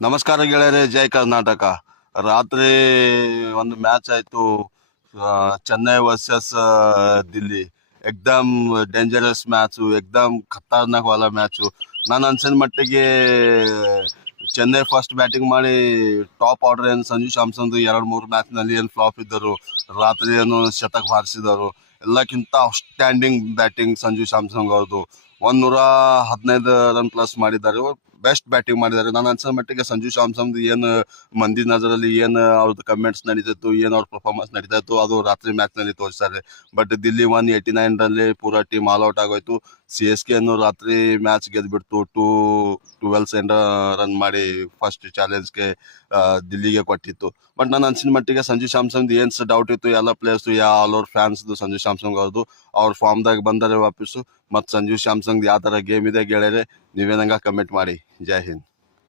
ನಮಸ್ಕಾರ ಗೆಳೆಯರೇ, ಜೈ ಕರ್ನಾಟಕ. ರಾತ್ರಿ ಒಂದು ಮ್ಯಾಚ್ ಆಯ್ತು, ಚೆನ್ನೈ ವರ್ಸಸ್ ದಿಲ್ಲಿ. ಎಕ್ದಮ್ ಡೇಂಜರಸ್ ಮ್ಯಾಚು, ಎಕ್ದಮ್ ಖತರ್ನಾಕ್ ವಾಲ ಮ್ಯಾಚು. ನಾನು ಅನ್ಸಿದ ಮಟ್ಟಿಗೆ ಚೆನ್ನೈ ಫಸ್ಟ್ ಬ್ಯಾಟಿಂಗ್ ಮಾಡಿ ಟಾಪ್ ಆರ್ಡರ್ ಏನು ಸಂಜು ಸ್ಯಾಮ್ಸನ್ 2-3 ಮ್ಯಾಚ್ನಲ್ಲಿ ಏನು ಫ್ಲಾಪ್ ಇದ್ದರು, ರಾತ್ರಿ ಏನು ಶತಕ ಬಾರಿಸಿದರು. ಎಲ್ಲಕ್ಕಿಂತ ಔಟ್ಸ್ಟ್ಯಾಂಡಿಂಗ್ ಬ್ಯಾಟಿಂಗ್ ಸಂಜು ಸ್ಯಾಮ್ಸನ್ ಅವ್ರದ್ದು. 115 ರನ್ ಪ್ಲಸ್ ಮಾಡಿದ್ದಾರೆ, ಬೆಸ್ಟ್ ಬ್ಯಾಟಿಂಗ್ ಮಾಡಿದ್ದಾರೆ. ನಾನು ಅನ್ಸೋ ಮಟ್ಟಿಗೆ ಸಂಜು ಸ್ಯಾಮ್ಸನ್ ಏನು ಮಂದಿ ನಜರಲ್ಲಿ ಏನು ಅವ್ರದ್ದು ಕಮೆಂಟ್ಸ್ ನಡೀತಿತ್ತು, ಏನು ಅವ್ರ ಪರ್ಫಾರ್ಮೆನ್ಸ್ ನಡೀತಾ ಇತ್ತು, ಅದು ರಾತ್ರಿ ಮ್ಯಾಚ್ನಲ್ಲಿ ತೋರಿಸ್ತಾರೆ. ಬಟ್ ದಿಲ್ಲಿ 189ರಲ್ಲಿ ಪೂರಾ ಟೀಮ್ ಆಲ್ ಔಟ್ ಆಗೋಯ್ತು. CSK ಅನ್ನು ರಾತ್ರಿ ಮ್ಯಾಚ್ ಗೆದ್ಬಿಡ್ತು. 12 ರನ್ ಮಾಡಿ ಫಸ್ಟ್ ಚಾಲೆಂಜ್ಗೆ ದಿಲ್ಲಿಗೆ ಕೊಟ್ಟಿತ್ತು. ಬಟ್ ನಾನು ಅನ್ಸಿನ ಮಟ್ಟಿಗೆ ಸಂಜು ಸ್ಯಾಮ್ಸನ್ ಏನು ಡೌಟ್ ಇತ್ತು, ಎಲ್ಲ ಪ್ಲೇಯರ್ಸು, ಆಲ್ ಓವರ್ ಫ್ಯಾನ್ಸ್ದು ಸಂಜು ಸ್ಯಾಮ್ಸನ್ ಅವ್ರದ್ದು ಅವ್ರ ಫಾರ್ಮ್ದಾಗ ಬಂದರೆ ವಾಪಸ್ಸು. ಮತ್ತು ಸಂಜು ಸ್ಯಾಮ್ಸನ್ ಯಾವ ಥರ ಗೇಮ್ ಇದೆ ಗೆಳೆಯರೆ, ನೀವೇನಂಗ ಕಮೆಂಟ್ ಮಾಡಿ. ಜೈ ಹಿಂದ್.